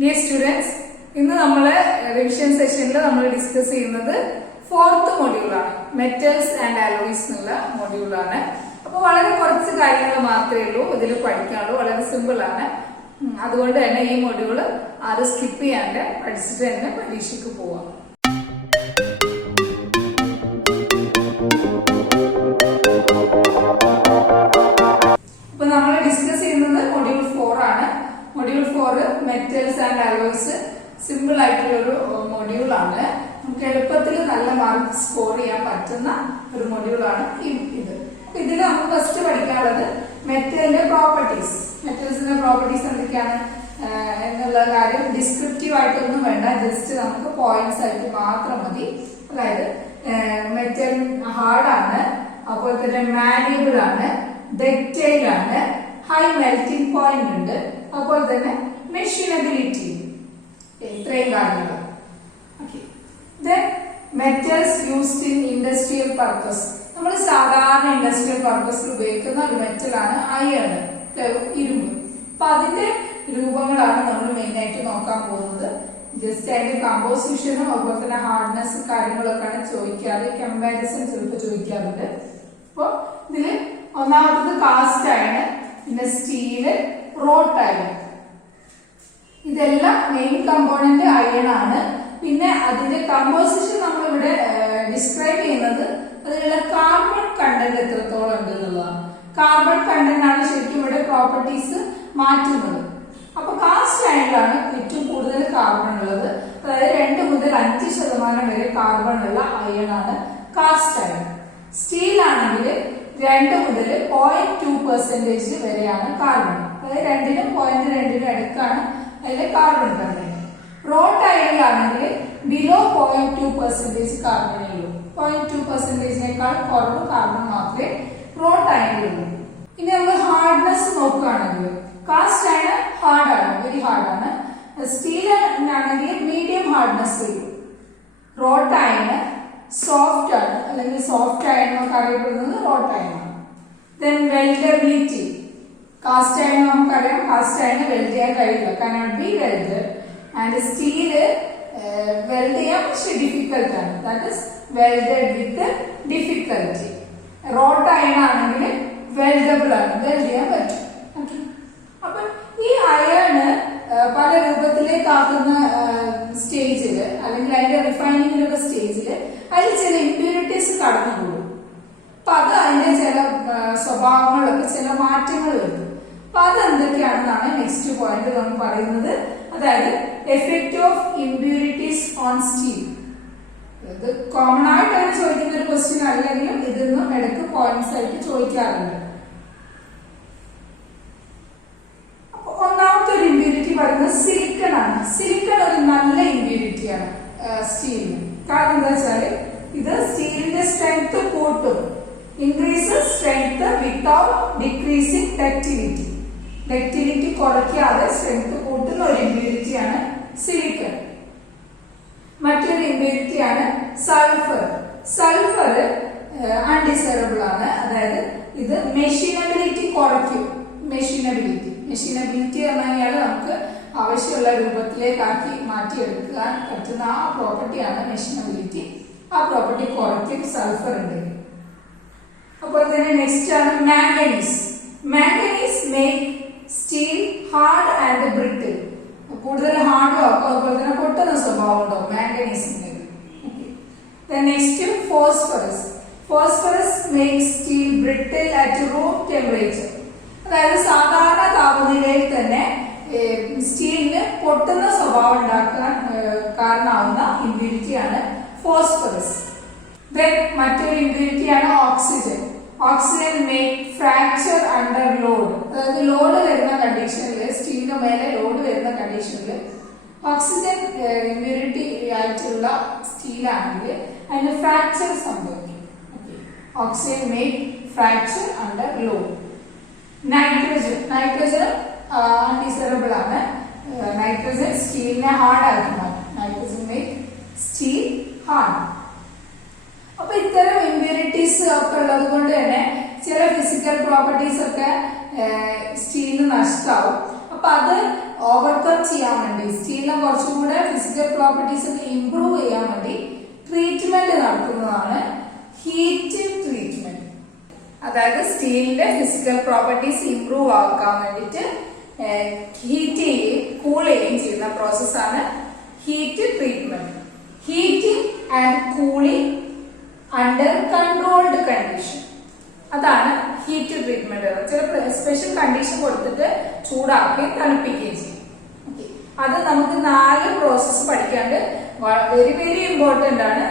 Dear students, ഇന്ന് നമ്മൾ revision സെഷനിൽ നമ്മൾ ഡിസ്കസ് ചെയ്യുന്നത് ഫോർത്ത് മൊഡ്യൂളാണ്, മെറ്റൽസ് ആൻഡ് അലോയ്സ് എന്നുള്ള മൊഡ്യൂളാണ്. അപ്പോൾ വളരെ കുറച്ച് കാര്യങ്ങൾ മാത്രമേ ഉള്ളൂ ഇതിൽ പഠിക്കാനുള്ളൂ, വളരെ സിമ്പിൾ ആണ്. അതുകൊണ്ട് തന്നെ ഈ മൊഡ്യൂള് അത് സ്കിപ്പ് ചെയ്യാണ്ട് പഠിച്ചിട്ട് തന്നെ പരീക്ഷയ്ക്ക് പോവാം. ഇപ്പൊ നമ്മൾ ഡിസ്കസ് ചെയ്യുന്നത് മൊഡ്യൂൾ 4 ആണ്. Module 4 metals and alloys simple ആയിട്ടുള്ള ഒരു മൊഡ്യൂൾ ആണ്. നമുക്ക് എളുപ്പത്തിൽ നല്ല മാർക്ക് സ്കോർ ചെയ്യാൻ പറ്റുന്ന ഒരു മൊഡ്യൂൾ ആണ് ഇത്. ഇതിൽ നമുക്ക് ഫസ്റ്റ് പഠിക്കാനുള്ളത് മെറ്റലിന്റെ പ്രോപ്പർട്ടീസ്. മെറ്റൽസിന്റെ പ്രോപ്പർട്ടീസ് എന്തൊക്കെയാണ് എന്നുള്ള കാര്യം ഡിസ്ക്രിപ്റ്റീവ് ആയിട്ടൊന്നും വേണ്ട, ജസ്റ്റ് നമുക്ക് പോയിന്റ്സ് ആയിട്ട് മാത്രം മതി. അതായത് മെറ്റൽ ഹാർഡാണ്, അതുപോലെ തന്നെ മാലിയബിൾ ആണ്, ഡക്റ്റൈൽ ആണ്, ഹൈ മെൽറ്റിംഗ് പോയിന്റ് ഉണ്ട്, അതുപോലെ തന്നെ മെഷീനബിലിറ്റി, ഇത്രയും കാര്യങ്ങൾ. Metals used in industrial purpose. നമ്മൾ സാധാരണ ഇൻഡസ്ട്രിയൽ പർപ്പസിൽ ഉപയോഗിക്കുന്ന ഒരു മെറ്റലാണ് അയൺ, ഇരുമ്പ്. അപ്പൊ അതിന്റെ രൂപങ്ങളാണ് നമ്മൾ മെയിൻ ആയിട്ട് നോക്കാൻ പോകുന്നത്. ജസ്റ്റ് അതിന്റെ കമ്പോസിഷനും അതുപോലെ തന്നെ ഹാർഡ്നെസ് കാര്യങ്ങളൊക്കെയാണ് ചോദിക്കാറ്, കമ്പാരിസൺ ചിലപ്പോൾ ചോദിക്കാറുണ്ട്. അപ്പൊ ഇതില് ഒന്നാമത്തത് കാസ്റ്റ് അയൺ, പിന്നെ സ്റ്റീല്, റോട്ട് അയൺ. ഇതെല്ലാം മെയിൻ കമ്പോണന്റ് അയൺ ആണ്. പിന്നെ അതിന്റെ കമ്പോസിഷൻ നമ്മൾ ഇവിടെ ഡിസ്ക്രൈബ് ചെയ്യുന്നത് അതിലുള്ള കാർബൺ കണ്ടന്റ് എത്രത്തോളം ഉണ്ട് എന്നുള്ളതാണ്. കാർബൺ കണ്ടന്റ് ആണ് ശരിക്കും ഇവിടെ പ്രോപ്പർട്ടീസ് മാറ്റുന്നത്. അപ്പൊ കാസ്റ്റ് അയണിലാണ് ഏറ്റവും കൂടുതൽ കാർബൺ ഉള്ളത്. അതായത് 2 മുതൽ 5% വരെ കാർബൺ ഉള്ള അയൺ ആണ് കാസ്റ്റ് അയൺ. സ്റ്റീൽ ആണെങ്കിൽ 2 മുതൽ 0.2% വരെയാണ് കാർബൺ. അതായത് 2നും 0.2നും അടുക്കാണ് അതിലെ കാർബൺ കണ്ടന്റ്. റോട്ട് അയണിലാണെങ്കിൽ ബിലോ 0.2% കാർബണേ ഉള്ളൂ. 0.2%നേക്കാൾ കുറവ് കാർബൺ മാത്രമേ റോട്ട് അയണിലുള്ളൂ. ഇനി നമ്മൾ ഹാർഡ്നെസ് നോക്കുകയാണെങ്കിൽ കാസ്റ്റ് അയൺ ഹാർഡാണ്, വെരി ഹാർഡാണ്. സ്റ്റീൽ ആണെങ്കിൽ മീഡിയം ഹാർഡ്നെസ് വരും. റോട്ട് അയൺ സോഫ്റ്റ് ആണ്, അല്ലെങ്കിൽ സോഫ്റ്റ് അയൺ എന്നൊക്കെ അറിയപ്പെടുന്നത് റോട്ട് അയൺ ആണ്. Then weldability. കാസ്റ്റ് അയൺ നമുക്കറിയാം, കാസ്റ്റ് അയൺ വെൽഡ് ചെയ്യാൻ കഴിയില്ല, cannot be welded. And steel weld ചെയ്യാൻ പക്ഷെ ഡിഫിക്കൽട്ട് ആണ്, that is welded with difficulty. Wrought iron ആണെങ്കിൽ വെൽഡബിൾ ആണ്, വെൽഡ് ചെയ്യാൻ പറ്റും. അപ്പൊ ഈ അയണ് പല രൂപത്തിലേക്കാക്കുന്ന സ്റ്റേജില് അല്ലെങ്കിൽ അതിന്റെ റിഫൈനിങ്ങിലൊക്കെ സ്റ്റേജില് അതിൽ ചില ഇമ്പ്യൂരിറ്റീസ് കടന്നുകൂടും. അപ്പൊ അത് അതിന്റെ ചില സ്വഭാവങ്ങളൊക്കെ ചില മാറ്റങ്ങൾ വരും. അപ്പൊ അതെന്തൊക്കെയാണെന്നാണ് നെക്സ്റ്റ് പോയിന്റ് നമ്മൾ പറയുന്നത്. അതായത് effect of impurities on steel. ഇത് കോമൺ ആയിട്ട് അങ്ങനെ ചോദിക്കുന്ന ഒരു ക്വസ്റ്റ്യൻ അല്ലെങ്കിലും ഇതൊന്നും ഇടയ്ക്ക് പോയിന്റ്സ് ആയിട്ട് ചോദിക്കാറുണ്ട്. അപ്പൊ ഒന്നാമത്തെ ഒരു ഇമ്പ്യൂരിറ്റി പറയുന്നത് സിലിക്കൺ ആണ്. സിലിക്കൺ ഒരു നല്ല ഇമ്പ്യൂരിറ്റിയാണ് സ്റ്റീലിന്. കാരണം എന്താ വെച്ചാല് ഇത് സ്റ്റീലിന്റെ സ്ട്രെങ്ത് കൂട്ടും, increases strength without decreasing ductility. Ductility കുറയ്ക്കാതെ സ്ട്രെങ്ത് കൂട്ടുന്ന ഒരു ഇമ്പ്യൂരിറ്റിയാണ് സിലിക്കൺ. മറ്റൊരു ഇമ്പ്യൂരിറ്റിയാണ് സൾഫർ. സൾഫർ അൺഡിസൈറബിൾ ആണ്, അതായത് ഇത് മെഷീനബിലിറ്റി കുറയ്ക്കും. മെഷീനബിലിറ്റി എന്ന് പറഞ്ഞാൽ നമുക്ക് ആവശ്യമുള്ള രൂപത്തിലേക്കാക്കി മാറ്റിയെടുക്കാൻ പറ്റുന്ന ആ പ്രോപ്പർട്ടിയാണ് മെഷീനബിലിറ്റി. ആ പ്രോപ്പർട്ടി കുറയ്ക്കും സൾഫർ ഉണ്ടെങ്കിൽ. അപ്പോൾ തന്നെ നെക്സ്റ്റ് ആണ് manganese. Manganese make steel hard and brittle. കൂടുതൽ ഹാർഡും ആക്കും, അതുപോലെ തന്നെ പൊട്ടുന്ന സ്വഭാവം ഉണ്ടാവും മാംഗനീസിന്. Next phosphorus. Phosphorus make steel brittle at room temperature. അതായത് സാധാരണ താപനിലയിൽ തന്നെ സ്റ്റീലിന് പൊട്ടുന്ന സ്വഭാവം ഉണ്ടാക്കാൻ കാരണമാവുന്ന ഇമ്പ്യൂരിറ്റിയാണ് ഫോസ്ഫറസ്. ദെൻ മറ്റൊരു ഇമ്പ്യൂരിറ്റിയാണ് oxygen. Oxygen make fracture under load. അതായത് ലോഡ് വരുന്ന കണ്ടീഷനിൽ, സ്റ്റീലിന്റെ മേലെ ലോഡ് വരുന്ന കണ്ടീഷനിൽ ഓക്സിജൻ ഇമ്പ്യൂരിറ്റി ആയിട്ടുള്ള സ്റ്റീലാണെങ്കിൽ അതിന് ഫ്രാക്ചർ സംഭവിക്കും. Oxygen make fracture under load. Nitrogen undesirable ആണ്. നൈട്രജൻ സ്റ്റീലിനെ ഹാർഡ് ആക്കി മാറ്റും. Nitrogen make steel hard. അപ്പൊ ഇത്തരം ഇമ്പ്യൂരിറ്റീസ് ഒക്കെ ഉള്ളത് കൊണ്ട് തന്നെ ചില ഫിസിക്കൽ പ്രോപ്പർട്ടീസ് ഒക്കെ സ്റ്റീലിന് നഷ്ടമാവും. അപ്പൊ അത് ഓവർകം ചെയ്യാൻ വേണ്ടി പ്രോപ്പർട്ടീസ് ഒക്കെ ഇംപ്രൂവ് ചെയ്യാൻ വേണ്ടി ട്രീറ്റ്മെന്റ് നടത്തുന്നതാണ് ഹീറ്റ് ട്രീറ്റ്മെന്റ്. അതായത് സ്റ്റീലിന്റെ ഫിസിക്കൽ പ്രോപ്പർട്ടീസ് ഇംപ്രൂവ് ആക്കാൻ വേണ്ടിയിട്ട് ഹീറ്റ് ചെയ്യുകയും കൂൾ ചെയ്യുകയും ചെയ്യുന്ന പ്രോസസ്സാണ് heat treatment. Heating and cooling under controlled condition, അതാണ് ഹീറ്റ് ട്രീറ്റ്മെന്റ്. ചില സ്പെഷ്യൽ കണ്ടീഷൻ കൊടുത്തിട്ട് ചൂടാക്കുകയും തണുപ്പിക്കുകയും ചെയ്യും. അത് നമുക്ക് 4 പ്രോസസ്സ് പഠിക്കാണ്ട് വെരി വെരി ഇമ്പോർട്ടന്റ് ആണ്.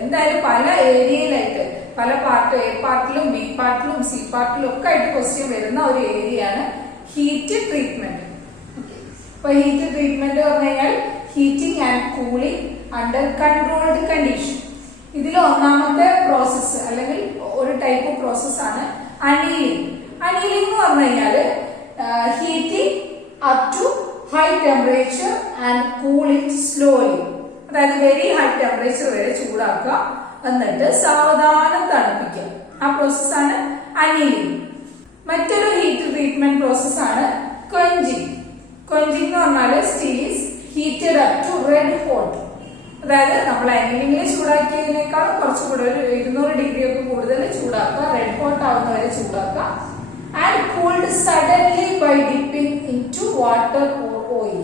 എന്തായാലും പല ഏരിയയിലായിട്ട് പല പാർട്ട്, എ പാർട്ടിലും ബി പാർട്ടിലും സി പാർട്ടിലും ഒക്കെ ആയിട്ട് ക്വസ്റ്റ്യൻ വരുന്ന ഒരു ഏരിയയാണ് ഹീറ്റ് ട്രീറ്റ്മെന്റ്. അപ്പൊ ഹീറ്റ് ട്രീറ്റ്മെന്റ് പറഞ്ഞു കഴിഞ്ഞാൽ heating and cooling under controlled condition. ഇതിൽ ഒന്നാമത്തെ പ്രോസസ്സ് അല്ലെങ്കിൽ ഒരു ടൈപ്പ് പ്രോസസ് ആണ് അനീലിംഗ്. അനീലിംഗ് എന്ന് പറഞ്ഞു കഴിഞ്ഞാല് heating up to high temperature and cooling slowly. അതായത് വെരി ഹൈ ടെമ്പറേച്ചർ വരെ ചൂടാക്കുക, എന്നിട്ട് സാവധാനം തണുപ്പിക്കുക. ആ പ്രോസസ്സാണ് അനീലിംഗ്. മറ്റൊരു ഹീറ്റ് ട്രീറ്റ്മെന്റ് പ്രോസസ്സാണ് ക്വഞ്ചിങ്. ക്വഞ്ചിങ് എന്ന് പറഞ്ഞാൽ steel is heated up to red hot. അതായത് നമ്മൾ അനീലിംഗിൽ ചൂടാക്കിയതിനേക്കാൾ കുറച്ചുകൂടെ ഒരു 200 ഡിഗ്രി ഒക്കെ കൂടുതൽ ചൂടാക്കുക, റെഡ് ഹോട്ട് ആവുന്നവരെ ചൂടാക്കുക. And cooled suddenly by dipping into water or oil.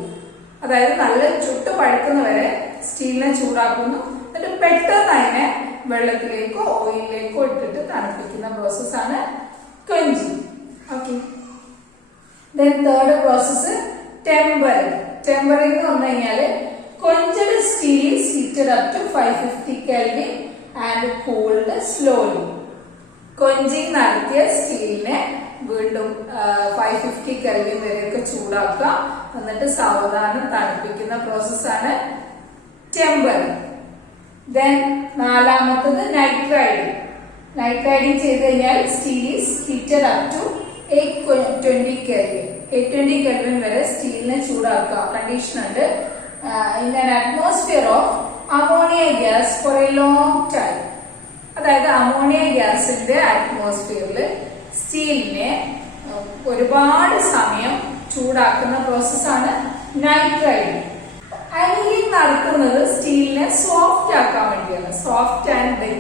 അതായത് നല്ല ചുട്ട് പഴുക്കുന്നവരെ സ്റ്റീലിനെ ചൂടാക്കുന്നു, എന്നിട്ട് പെട്ടെന്ന് അതിനെ വെള്ളത്തിലേക്കോ ഓയിലിലേക്കോ ഇട്ടിട്ട് തണുപ്പിക്കുന്ന പ്രോസസ്സാണ് quenching. Okay. Then third process tempering. Tempering എന്ന് പറഞ്ഞു കഴിഞ്ഞാൽ quenched steel is heated up to 550 Kelvin and cooled slowly. Quenching നടത്തിയ സ്റ്റീലിനെ വീണ്ടും 550 കെൽവിൻ വരെയൊക്കെ ചൂടാക്കുക, എന്നിട്ട് സാവധാനം തണുപ്പിക്കുന്ന പ്രോസസ്സാണ് ടെമ്പറിംഗ്. ദെൻ നാലാമത്തത് നൈട്രൈഡിംഗ്. നൈട്രൈഡിംഗ് ചെയ്ത് കഴിഞ്ഞാൽ steel is heated up to 820 kelvin. 820 kelvin വരെ സ്റ്റീലിനെ ചൂടാക്കുക. കണ്ടീഷൻ ഉണ്ട്, in an atmosphere of ammonia gas for a long time. അതായത് അമോണിയ ഗ്യാസിന്റെ അറ്റ്മോസ്ഫിയറിൽ സ്റ്റീലിനെ ഒരുപാട് സമയം ചൂടാക്കുന്ന പ്രോസസ്സാണ് നൈട്രൈഡിംഗ്. അനീലിംഗ് നടക്കുന്നത് സ്റ്റീലിനെ സോഫ്റ്റ് ആക്കാൻ വേണ്ടിയാണ്, സോഫ്റ്റ് ആൻഡ്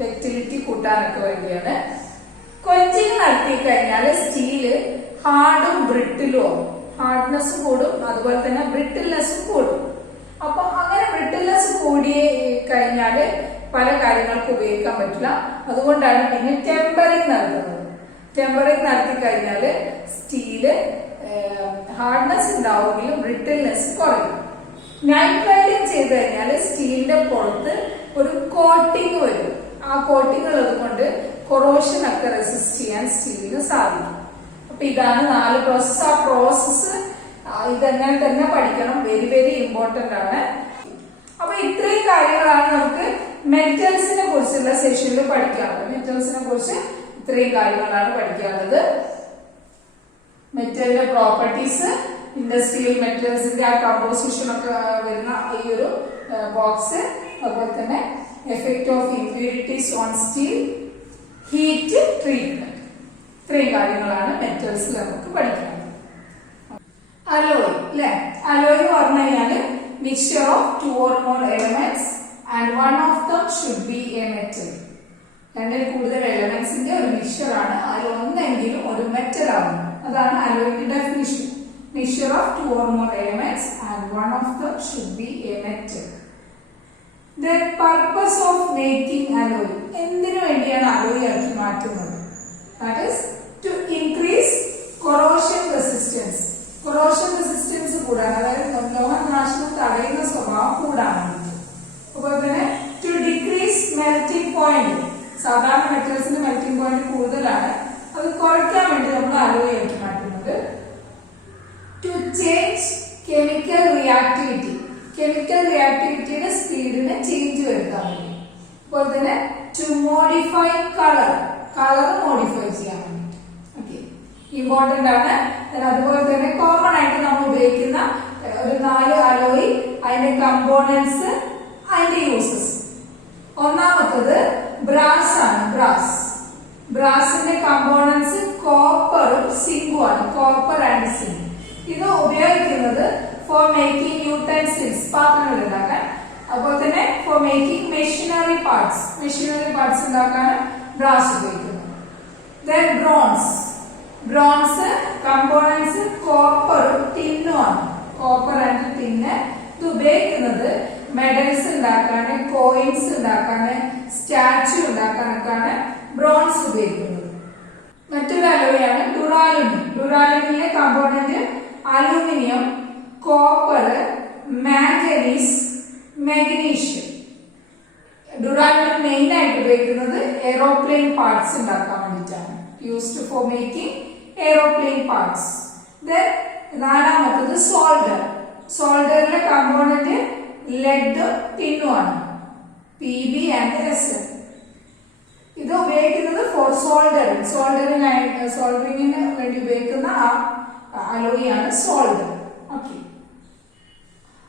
ഡക്റ്റിലിറ്റി കൂട്ടാനൊക്കെ വേണ്ടിയാണ്. ക്വഞ്ചിങ് നടത്തി കഴിഞ്ഞാൽ സ്റ്റീല് ഹാർഡും ബ്രിട്ടിലും ആവും. ഹാർഡ്നെസ് കൂടും, അതുപോലെ തന്നെ ബ്രിട്ടിൽനെസ്സും കൂടും. അപ്പൊ അങ്ങനെ ബ്രിട്ടിൽനെസ് കൂടി കഴിഞ്ഞാല് പല കാര്യങ്ങൾക്ക് ഉപയോഗിക്കാൻ പറ്റില്ല. അതുകൊണ്ടാണ് പിന്നെ ടെമ്പറിംഗ് നടത്തുന്നത്. ടെമ്പറിംഗ് നടത്തി കഴിഞ്ഞാല് സ്റ്റീല് ഹാർഡ്നെസ് ഉണ്ടാവുമെങ്കിലും ബ്രിട്ടിൽനെസ് കുറയും. നൈട്രൈഡിംഗ് ചെയ്ത് കഴിഞ്ഞാൽ സ്റ്റീലിന്റെ പുറത്ത് ഒരു കോട്ടിങ് വരും. ആ കോട്ടിങ് ഉള്ളത് കൊണ്ട് കൊറോഷൻ ഒക്കെ റെസിസ്റ്റ് ചെയ്യാൻ സ്റ്റീലിന് സാധിക്കും. അപ്പൊ ഇതാണ് 4 പ്രോസസ്. ആ പ്രോസസ് ഇതെങ്ങനെ തന്നെ പഠിക്കണം, വെരി വെരി ഇമ്പോർട്ടന്റ് ആണ്. അപ്പൊ ഇത്രയും കാര്യങ്ങളാണ് നമുക്ക് മെറ്റൽസിനെ കുറിച്ചുള്ള സെഷനിൽ പഠിക്കാനുള്ളത്. മെറ്റൽസിനെ കുറിച്ച് ഇത്രയും കാര്യങ്ങളാണ് പഠിക്കാനുള്ളത്. മെറ്റലിന്റെ പ്രോപ്പർട്ടീസ്, ഇൻഡസ്ട്രിയൽ മെറ്റൽസിന്റെ ആ കമ്പോസിഷൻ ഒക്കെ വരുന്ന ഈ ഒരു ബോക്സ്, അതുപോലെ തന്നെ effect of impurities on steel, heat treatment, ഇത്രയും കാര്യങ്ങളാണ് മെറ്റൽസിൽ നമുക്ക് പഠിക്കുന്നത്. അലോയ് അല്ലെ, അലോയ് എന്ന് പറഞ്ഞു കഴിഞ്ഞാല് mixture of 2 or more elements and one of them should be a metal. 2 കൂടുതൽ എലമെന്റ്സിന്റെ ഒരു മിക്സ്ചർ ആണ്, അതിൽ ഒന്നെങ്കിലും ഒരു മെറ്റൽ ആവുന്നു. അതാണ് അലോയിന്റെ definition. Mixture of 2 or more elements and one of them should be a metal. The purpose of making alloy, എന്തിനു വേണ്ടിയാണ് അലോയ് ആക്കി മാറ്റുന്നത്? That is to increase corrosion resistance. Corrosion resistance കൂടാൻ, അതായത് ലോഹനാശനം തടയുന്ന സ്വഭാവം കൂടാൻ വേണ്ടി. അതുപോലെ തന്നെ ടു ഡിക്രീസ് മെൽറ്റിംഗ് പോയിന്റ്. സാധാരണ മെറ്റൽസിന്റെ മെൽറ്റിംഗ് പോയിന്റ് കൂടുതലാണ്, അത് കുറയ്ക്കാൻ വേണ്ടി നമ്മൾ അലോയ് ആക്കി മാറ്റുന്നത്. To change chemical reactivity, chemical റിയാക്ടിവിറ്റിയുടെ സ്പീഡിനെ ചേഞ്ച് വരുത്താൻ വേണ്ടി. അതുപോലെ തന്നെ to modify colour, colour modify ചെയ്യാൻ വേണ്ടി. ഇമ്പോർട്ടന്റ് ആണ്. അതുപോലെ തന്നെ കോമൺ ആയിട്ട് നമ്മൾ ഉപയോഗിക്കുന്ന ഒരു 4 അലോയ്, അതിന്റെ കമ്പോണൻസ്, അതിന്റെ യൂസസ്. ഒന്നാമത്തത് ബ്രാസ് ആണ്. ബ്രാസിന്റെ കമ്പോണൻസ് കോപ്പറും സിങ്കും ആണ്. കോപ്പർ ആൻഡ് സിങ്ക് ഇത് ഉപയോഗിക്കുന്നത് ഫോർ മേക്കിംഗ് യൂട്ടൻസിൽസ്, പാത്രങ്ങൾ ഉണ്ടാക്കാൻ. അതുപോലെ തന്നെ ഫോർ മേക്കിംഗ് മെഷീനറി പാർട്സ് ഉണ്ടാക്കാൻ ബ്രാസ് ഉപയോഗിക്കുന്നു. ദെൻ ബ്രോൺസ് കമ്പോണൻസ് കോപ്പറും ടിന്നും ആണ്. കോപ്പർ ആൻഡ് ടിന്ന് ഇത് ഉപയോഗിക്കുന്നത് മെഡൽസ് ഉണ്ടാക്കാന്, കോയിൻസ് ഉണ്ടാക്കാന്, സ്റ്റാച്യു ഉണ്ടാക്കാനൊക്കെയാണ് ബ്രോൺസ് ഉപയോഗിക്കുന്നത്. മറ്റൊരു അലോയാണ് ഡുറാലുമിൻ. ഡുറാലുമിനിലെ component aluminium, copper, manganese, magnesium. Duralumin main ആയിട്ട് ഉപയോഗിക്കുന്നത് എയ്റോപ്ലെയിൻ പാർട്സ് ഉണ്ടാക്കാൻ വേണ്ടിയിട്ടാണ്. Used for making aeroplane parts. Then നാലാമത്തത് സോൾഡറിലെ കമ്പോണന്റ് ലെഡും ടിന്നും ആണ്. Pb and Sn. ഇത് ഉപയോഗിക്കുന്നത് ഫോർ സോൾഡറിങ്ങിന് വേണ്ടി ഉപയോഗിക്കുന്ന അലോയിയാണ് സോൾഡർ. ഓക്കെ,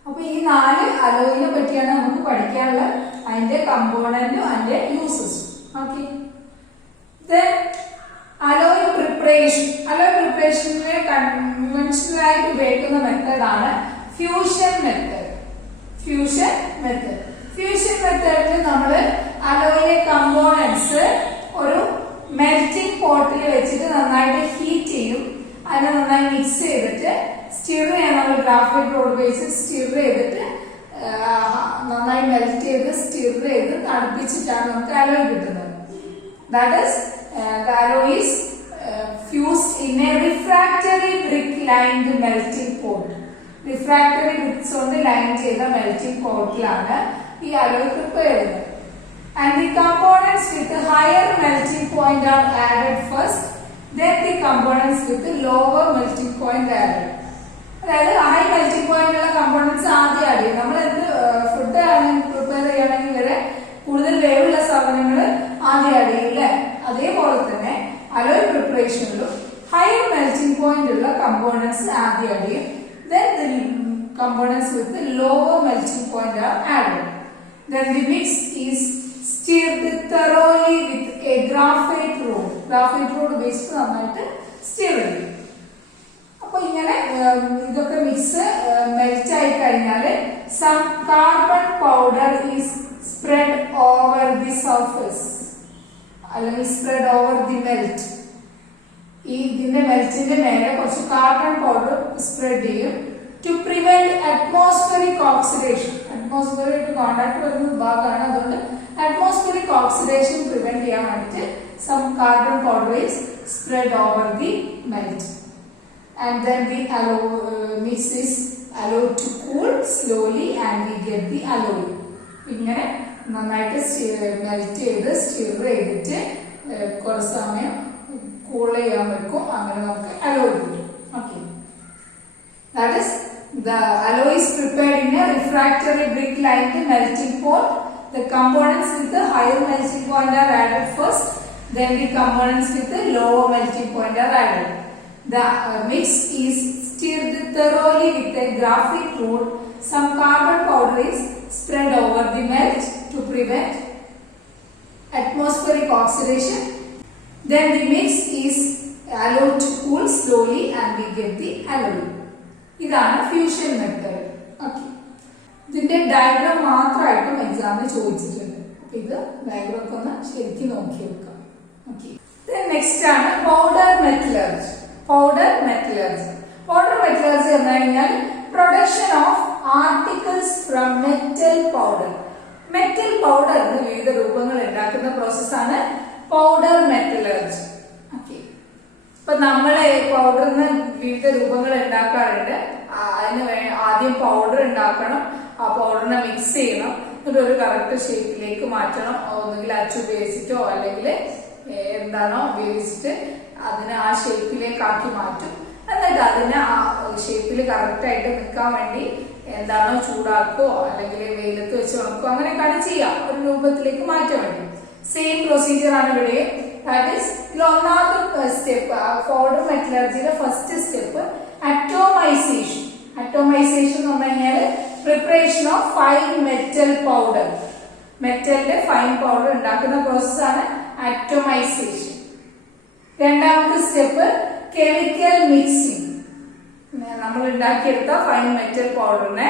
അപ്പൊ ഈ 4 അലോയിനെ പറ്റിയാണ് നമുക്ക് പഠിക്കാനുള്ളത്, അതിന്റെ കമ്പോണന്റും അതിന്റെ യൂസസും. ഓക്കെ, അലോയ് പ്രിപ്പറേഷനിലെ കൺവെൻഷണൽ ആയിട്ട് ഉപയോഗിക്കുന്ന മെത്തേഡാണ് ഫ്യൂഷൻ മെത്തേഡിൽ നമ്മൾ അലോയിലെ കമ്പോണൻസ് ഒരു മെൽറ്റിംഗ് പോട്ടിൽ വെച്ചിട്ട് നന്നായിട്ട് ഹീറ്റ് ചെയ്യും. അതിനെ നന്നായി മിക്സ് ചെയ്തിട്ട് സ്റ്റിർ ചെയ്യാൻ നമ്മൾ ഗ്രാഫൈറ്റ് റോഡ് ഉപയോഗിച്ച് സ്റ്റിർ ചെയ്തിട്ട് നന്നായി മെൽറ്റ് ചെയ്ത് സ്റ്റിർ ചെയ്ത് തണുപ്പിച്ചിട്ടാണ് നമുക്ക് അലോയ് കിട്ടുന്നത്. That is the alloy is fused in a refractory brick lined melting pot. Refractory bricks കൊണ്ട് ലൈൻ ചെയ്ത മെൽറ്റിംഗ് പോട്ടിലാണ് ഈ അലോയ് പ്രിപ്പയർ ചെയ്യുന്നത്. And the components with higher melting point are added first, then the components with lower melting point added. അതായത് high melting point ഉള്ള components ആദ്യം add ചെയ്യും. നമ്മൾ എന്ത് ഫുഡ് പ്രിപ്പയർ ചെയ്യണമെങ്കിൽ വരെ കൂടുതൽ വേവുള്ള സാധനങ്ങൾ ആദ്യം ആഡ് ചെയ്യില്ലേ, അതേപോലെ തന്നെ അലോയ് പ്രിപ്പറേഷനിലും ഹയർ മെൽറ്റിംഗ് പോയിന്റ് ഉള്ള കമ്പോണൻസ് ആദ്യം ആഡ് ചെയ്യും. Then the components with the lower melting point are added. Then the mix is stirred thoroughly with a graphite rod. Graphite rod ഉപയോഗിച്ച് നന്നായിട്ട് സ്റ്റിർ ചെയ്യും. അപ്പൊ ഇങ്ങനെ ഇതൊക്കെ മിക്സ് മെൽറ്റ് ആയി കഴിഞ്ഞാൽ some carbon powder is spread over the surface, അല്ലെങ്കിൽ spread over the melt. ഈ ഇതിന്റെ മെൽറ്റിന്റെ മേലെ കുറച്ച് കാർബൺ പൗഡർ സ്പ്രെഡ് ചെയ്യും ടു പ്രിവെന്റ് അറ്റ്മോസ്ഫിയറിക് ഓക്സിഡേഷൻ. അറ്റ്മോസ്ഫിയറായിട്ട് കോണ്ടാക്ട് വരുന്ന ഭാഗമാണ്, അതുകൊണ്ട് അറ്റ്മോസ്ഫിയറിക് ഓക്സിഡേഷൻ പ്രിവെന്റ് ചെയ്യാൻ വേണ്ടിയിട്ട് some carbon powder is spread over the melt. And then the mix is allowed to cool slowly and we get the alloy. ഇങ്ങനെ നന്നായിട്ട് melt ചെയ്ത് stir ചെയ്തിട്ട് കുറച്ച് സമയം കൂൾ ചെയ്യാൻ വെക്കും. അങ്ങനെ നമുക്ക് അലോയ് കിട്ടും. Okay, that is the alloy is prepared in a refractory brick lined melting pot. The components with the higher melting point are added first, then the components with the lower melting point are added. The mix is stirred thoroughly with a graphite rod. Some carbon powder is spread over the melt to prevent atmospheric oxidation. Then the mix is allowed to cool slowly and we get the alloy. ഇതാണ് fusion method. Okay, ഇതിന്റെ diagram മാത്രമായിട്ടും എക്സാമിന് ചോദിച്ചിട്ടുണ്ട്. അപ്പൊ ഇത് diagram ഒക്കെ ഒന്ന് ശരിക്കും നോക്കി വെക്കാം. ഓക്കെ, നെക്സ്റ്റ് ആണ് പൗഡർ മെറ്റലർജി. പൗഡർ മെറ്റലർജി എന്ന് കഴിഞ്ഞാൽ production of articles from metal powder. Metal പൗഡറിന് വിവിധ രൂപങ്ങൾ ഉണ്ടാക്കുന്ന പ്രോസസ്സാണ് പൗഡർ മെറ്റലർജി. ഓക്കെ, ഇപ്പൊ നമ്മള് പൗഡറിന് വിവിധ രൂപങ്ങൾ ഉണ്ടാക്കാറുണ്ട്. അതിന് ആദ്യം പൗഡർ ഉണ്ടാക്കണം, ആ പൗഡറിനെ മിക്സ് ചെയ്യണം, എന്നിട്ട് ഒരു കറക്റ്റ് ഷേപ്പിലേക്ക് മാറ്റണം. ഒന്നുകിൽ അച്ചു ഉപയോഗിച്ചിട്ടോ അല്ലെങ്കിൽ എന്താണോ ഉപയോഗിച്ചിട്ട് അതിനെ ആ ഷേപ്പിലേക്ക് ആക്കി മാറ്റും. എന്നിട്ട് അതിനെ ആ ഷേപ്പിൽ കറക്റ്റ് ആയിട്ട് നിൽക്കാൻ വേണ്ടി എന്താണോ ചൂടാക്കോ അല്ലെങ്കിൽ വെയിലത്ത് വെച്ച് ഉണക്കോ അങ്ങനെയൊക്കെയാണ് ചെയ്യാം, ഒരു രൂപത്തിലേക്ക് മാറ്റാൻ വേണ്ടി. സെയിം പ്രൊസീജിയർ ആണ് ഇവിടെ. ദാറ്റ് ഈസ് ഒന്നാമത്തെ സ്റ്റെപ്പ് പൗഡർ മെറ്റലർജിയുടെ ഫസ്റ്റ് സ്റ്റെപ്പ് അറ്റോമൈസേഷൻ. അറ്റോമൈസേഷൻ എന്ന് പറഞ്ഞു കഴിഞ്ഞാൽ preparation of fine metal powder. മെറ്റലിന്റെ ഫൈൻ പൗഡർ ഉണ്ടാക്കുന്ന പ്രോസസ്സാണ് അറ്റോമൈസേഷൻ. രണ്ടാമത്തെ സ്റ്റെപ്പ് കെമിക്കൽ മിക്സിംഗ്. നമ്മൾ ഉണ്ടാക്കിയെടുത്ത ഫൈൻ മെറ്റൽ പൗഡറിനെ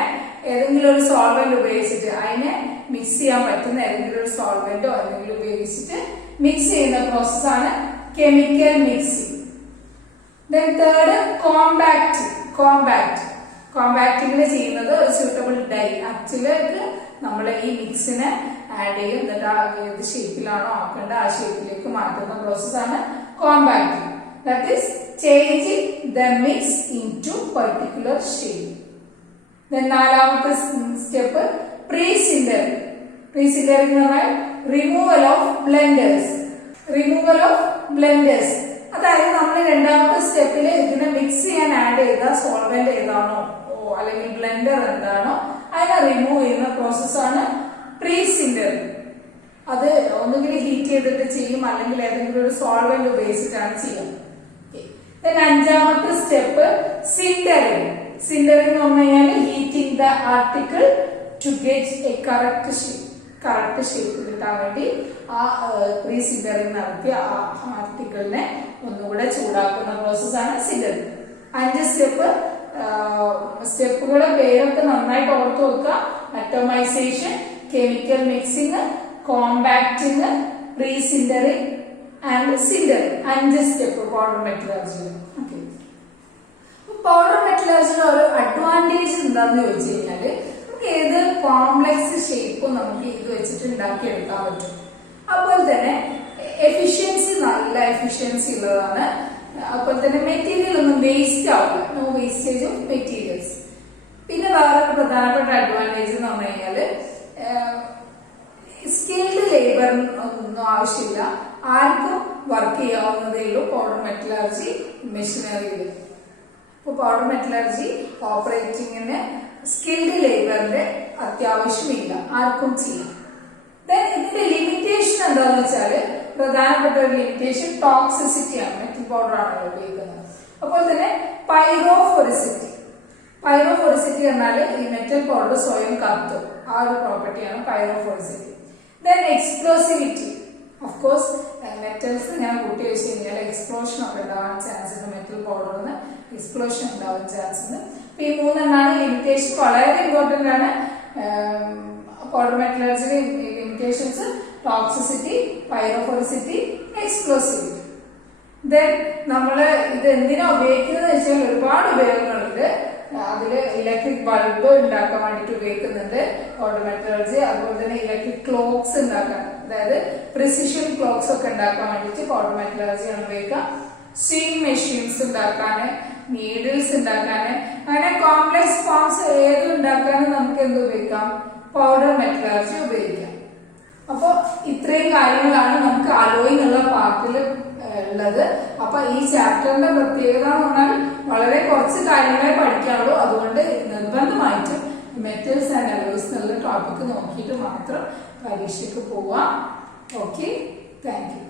ഏതെങ്കിലും ഒരു സോൾവെന്റ് ഉപയോഗിച്ചിട്ട് അതിനെ മിക്സ് ചെയ്യാൻ പറ്റുന്ന ഏതെങ്കിലും ഒരു സോൾവെന്റോ എന്തെങ്കിലും ഉപയോഗിച്ചിട്ട് മിക്സ് ചെയ്യുന്ന പ്രോസസ്സാണ് കെമിക്കൽ മിക്സിംഗ്. തേർഡ് കോമ്പാക്ടിംഗ് ചെയ്യുന്നത് ഒരു സ്യൂട്ടബിൾ ഡൈ അച്ചിലേക്ക് നമ്മൾ ഈ മിക്സിനെ ആഡ് ചെയ്യും, എന്നിട്ട് ആ ഏത് ഷേപ്പിലാണോ ആക്കേണ്ട ആ ഷേപ്പിലേക്ക് മാറ്റുന്ന പ്രോസസ്സാണ് compacting. That is changing the mix into particular shape. നാലാമത്തെ സ്റ്റെപ്പ് പ്രീസിൻഡറിംഗ്. പ്രീസിൻഡറിംഗ് എന്ന് പറഞ്ഞാൽ റിമൂവൽ ഓഫ് ബ്ലെൻഡേഴ്സ്. അതായത് നമ്മൾ രണ്ടാമത്തെ സ്റ്റെപ്പിൽ ഇതിനെ മിക്സ് ചെയ്യാൻ ആഡ് ചെയ്ത സോൾവെന്റ് ഏതാണോ അല്ലെങ്കിൽ ബ്ലെൻഡർ എന്താണോ അതിനെ റിമൂവ് ചെയ്യുന്ന പ്രോസസ്സാണ് പ്രീസിൻഡറിംഗ്. അത് ഒന്നുകിൽ ഹീറ്റ് ചെയ്തിട്ട് ചെയ്യും, അല്ലെങ്കിൽ ഏതെങ്കിലും ഒരു സോൾവെന്റ് ഉപയോഗിച്ചിട്ടാണ് ചെയ്യുക. അഞ്ചാമത്തെ സ്റ്റെപ്പ് സിൻഡറിംഗ്. സിൻഡറിംഗ് എന്ന് പറഞ്ഞു കഴിഞ്ഞാൽ heating the article two get A correct shape കിട്ടാൻ വേണ്ടി ആ പ്രീ സിൻഡറിംഗ് നടത്തിയ ആ ആർട്ടിക്കിളിനെ ഒന്നുകൂടെ ചൂടാക്കുന്ന പ്രോസസ്സാണ് സിൻഡറിംഗ്. 5 സ്റ്റെപ്പുകളുടെ പേരൊക്കെ നന്നായിട്ട് ഓർത്തു വെക്കുക. Atomisation, chemical mixing, compacting, pre sintering and sintering. 5 step powder മെറ്റലർജിയിൽ. പൗഡർ മെറ്റലർജിയുടെ ഒരു അഡ്വാൻറ്റേജ് എന്താന്ന് ചോദിച്ചു കഴിഞ്ഞാല് നമുക്ക് ഏത് കോംപ്ലക്സ് ഷേപ്പും നമുക്ക് ഇത് വെച്ചിട്ട് ഉണ്ടാക്കിയെടുക്കാൻ പറ്റും. അതുപോലെ തന്നെ നല്ല എഫിഷ്യൻസി ഉള്ളതാണ്. അതുപോലെ തന്നെ മെറ്റീരിയൽ ഒന്നും വേസ്റ്റ് ആവില്ല, നോ വേസ്റ്റേജ് ഓഫ് മെറ്റീരിയൽസ്. പിന്നെ വേറൊരു പ്രധാനപ്പെട്ട അഡ്വാൻറ്റേജ് എന്ന് പറഞ്ഞു കഴിഞ്ഞാല് സ്കിൽഡ് ലേബർ ഒന്നും ആവശ്യമില്ല, ആർക്കും വർക്ക് ചെയ്യാവുന്നതേ ഉള്ളൂ പൗഡർ മെറ്റലർജി മെഷീനറിയിൽ. ഇപ്പൊ പൗഡർ മെറ്റലർജി ഓപ്പറേറ്റിംഗിന് സ്കിൽഡ് ലേബറിന്റെ അത്യാവശ്യമില്ല, ആർക്കും ചെയ്യാം. ഇതിന്റെ ലിമിറ്റേഷൻ എന്താന്ന് വെച്ചാല് പ്രധാനപ്പെട്ട ഒരു ലിമിറ്റേഷൻ ടോക്സിസിറ്റിയാണ്. മെറ്റൽ പൗഡർ ആണല്ലോ ഉപയോഗിക്കുന്നത്. അപ്പോൾ തന്നെ പൈറോഫോറിസിറ്റി എന്നാല് ഈ മെറ്റൽ പൗഡർ സ്വയം കത്തും, ആ ഒരു പ്രോപ്പർട്ടിയാണ് pyrophoricity. Explosivity. Of course metals ഞാൻ കൂട്ടി വെച്ച് കഴിഞ്ഞാൽ എക്സ്പ്ലോഷൻ ഒക്കെ ഉണ്ടാവാൻ ചാൻസ് ഉണ്ട്. മെറ്റൽ പൗഡറിന് എക്സ്പ്ലോഷൻ ഉണ്ടാവാൻ ചാൻസ് ഉണ്ട്. അപ്പൊ ഈ 3 ലിമിറ്റേഷൻ വളരെ ഇമ്പോർട്ടന്റ് ആണ്. പൗഡർ മെറ്റലർജിയുടെ ലിമിറ്റേഷൻസ് ടോക്സിസിറ്റി, പൈറോഫോറിസിറ്റി, എക്സ്പ്ലോസിവിറ്റി. നമ്മള് ഇത് എന്തിനാ ഉപയോഗിക്കുന്നത് വെച്ചാൽ ഒരുപാട് ഉപയോഗങ്ങളുണ്ട്. അതില് ഇലക്ട്രിക് ബൾബ് ഉണ്ടാക്കാൻ വേണ്ടിട്ട് ഉപയോഗിക്കുന്നുണ്ട് പൗഡർ മെറ്റലർജി. അതുപോലെ തന്നെ ഇലക്ട്രിക് ക്ലോക്സ് ഉണ്ടാക്കാൻ, അതായത് പ്രിസിഷൻ ക്ലോക്സ് ഒക്കെ ഉണ്ടാക്കാൻ വേണ്ടിട്ട് പൗഡർ മെറ്റലർജിയാണ് ഉപയോഗിക്കുക. സ്വിംഗ് മെഷീൻസ് ഉണ്ടാക്കാന്, നീഡിൽസ് ഉണ്ടാക്കാന്, അങ്ങനെ കോംപ്ലക്സ് ഫോംസ് ഏത് ഉണ്ടാക്കാനും നമുക്ക് എന്ത് ഉപയോഗിക്കാം? പൗഡർ മെറ്റലർജി ഉപയോഗിക്കാം. അപ്പൊ ഇത്രയും കാര്യങ്ങളാണ് നമുക്ക് അലോയ് എന്നുള്ള പാർട്ടിൽ ഉള്ളത്. അപ്പൊ ഈ ചാപ്റ്ററിന്റെ പ്രത്യേകത എന്ന് പറഞ്ഞാൽ വളരെ കുറച്ച് കാര്യങ്ങളെ പഠിക്കാനുള്ളൂ. അതുകൊണ്ട് നിർബന്ധമായിട്ടും മെറ്റൽസ് ആൻഡ് അലോയ്സ് എന്നുള്ള ടോപ്പിക് നോക്കിയിട്ട് മാത്രം പരീക്ഷയ്ക്ക് പോവാം. Okay, thank you.